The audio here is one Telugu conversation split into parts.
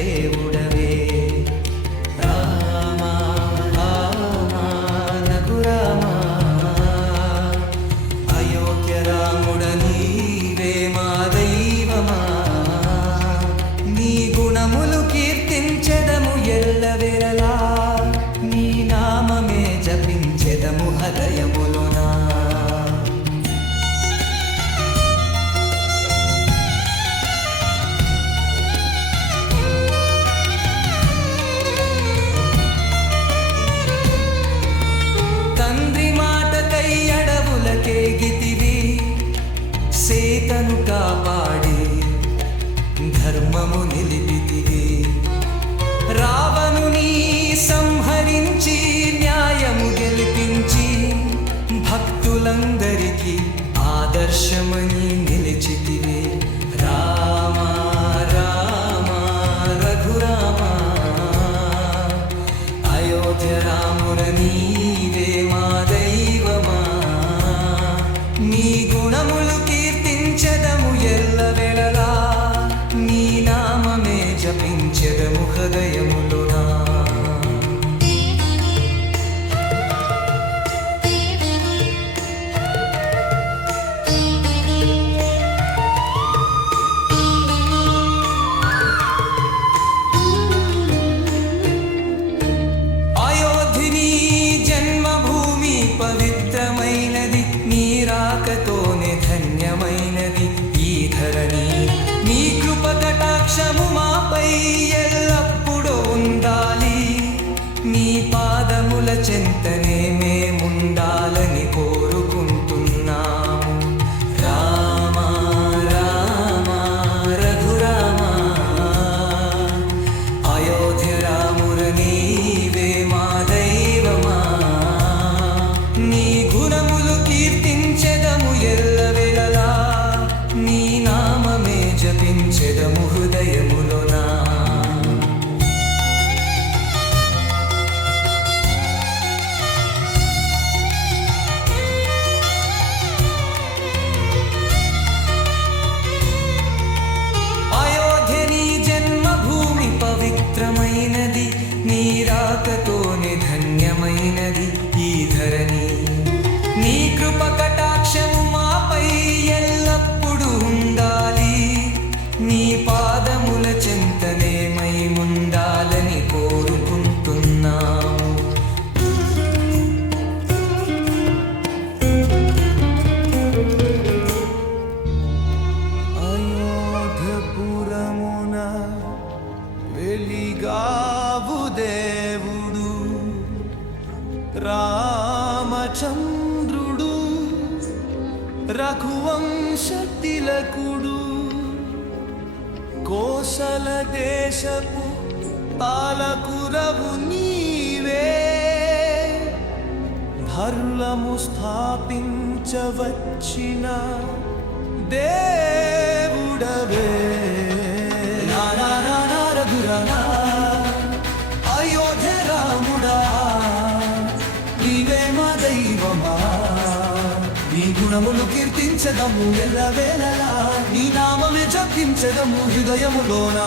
దేవుడవే రామా రామా రఘురామా అయోధ్య రాముడ నీవే మా దైవమా నీ గుణములు కీర్తించెదము ఎల్లవేళలా నీ నామమే జపించెదము హృదయములోనా సేతను కాపాడి ధర్మము నిలిపితివి రావణుని సంహరించి న్యాయము గెలిపించి భక్తులందరికీ ఆదర్శమని నిలిచితివి రామా రామా రఘురామా అయోధ్య రాముడ నీవే మా దైవమా నీ గుణములు కీర్తించెదము ఎల్లవేళలా నీ నామమే జపించెదము హృదయములోనా అయోధ్యని జన్మభూమి పవిత్రమైనది నీ రాకతోనే ధన్యమైనది ఈ ధరణి నీ కృప కటాక్షము మాపై ఎల్లప్పుడూ ఉండాలి నీ పాదముల చెంతనే మేముండాలని కోరుకుంటున్నాము రామా రామా రఘురామా అయోధ్య రాముర నీవే మా దైవమా నీ గుణములు కీర్తించెదము ఎల్లవేళలా నీ నామమే జపించెదము హృదయములోనా అయోధ్య నీ జన్మభూమి పవిత్రమైనది నీ రాకతోనే ధన్యమైనది ఈ ధరణి నీ కృప కటాక్షము మాపై ఎల్లప్పుడూ ఉండాలి నీ పాదముల చెంతనే మేముండాలని కోరుకుంటున్నాము అయోధ్యపురమున వెలిగావు దేవుడు రామచంద్రుడు రఘువంశ తిలకుడు కోసల దేశపు పాలకురవు నీవే ధర్మము స్థాపించవచ్చిన దేవుడవే రఘురామా అయోధ్య రాముడా నీవే మా దైవమా నీ గుణములు కీర్తించదము ఎల్లవేళలా నీ నామమే జపించదము హృదయములోనా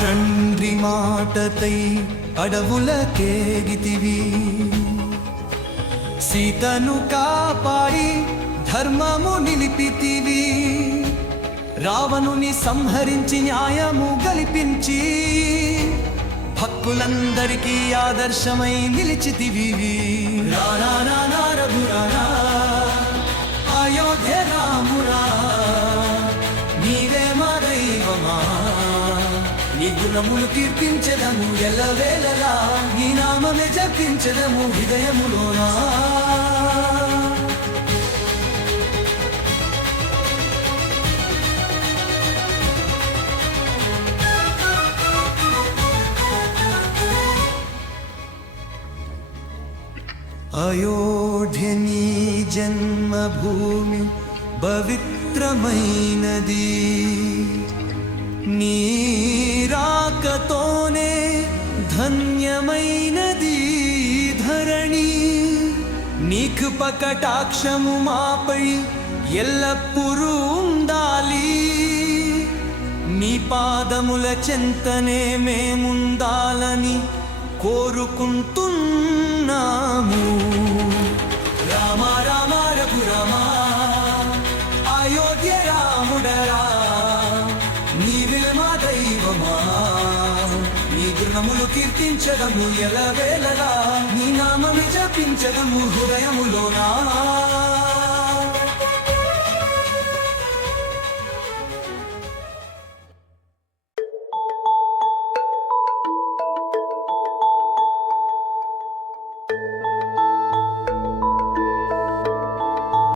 తండ్రి మాటతై అడవులకేగితివి సీతను కాపాడి ధర్మము నిలిపితివి రావణుని సంహరించి న్యాయము గలిపించి భక్తులందరికీ ఆదర్శమై నిలిచితివి రఘురామా అయోధ్య రాముడా నీవే మా దైవమా నీ గుణములు కీర్తించెదము ఎల్లవేళలా నీ నామమే జపించెదము హృదయములోనా అయోధ్యని జన్మభూమి పవిత్రమైనది నీ రాకతోనే ధన్యమైనది ధరణి నీ కృపకటాక్షము మాపై ఎల్లప్పుడూ ఉండాలి నీ పాదముల చెంతనే మేముందాలని కోరుకుంటున్నాము రామ రామ రఘురామ అయోధ్య రాముడరా నీవే మా దైవమా నీ గుణములు కీర్తించదము ఎలవేళలా నీ నామము జపించదము హృదయములోనా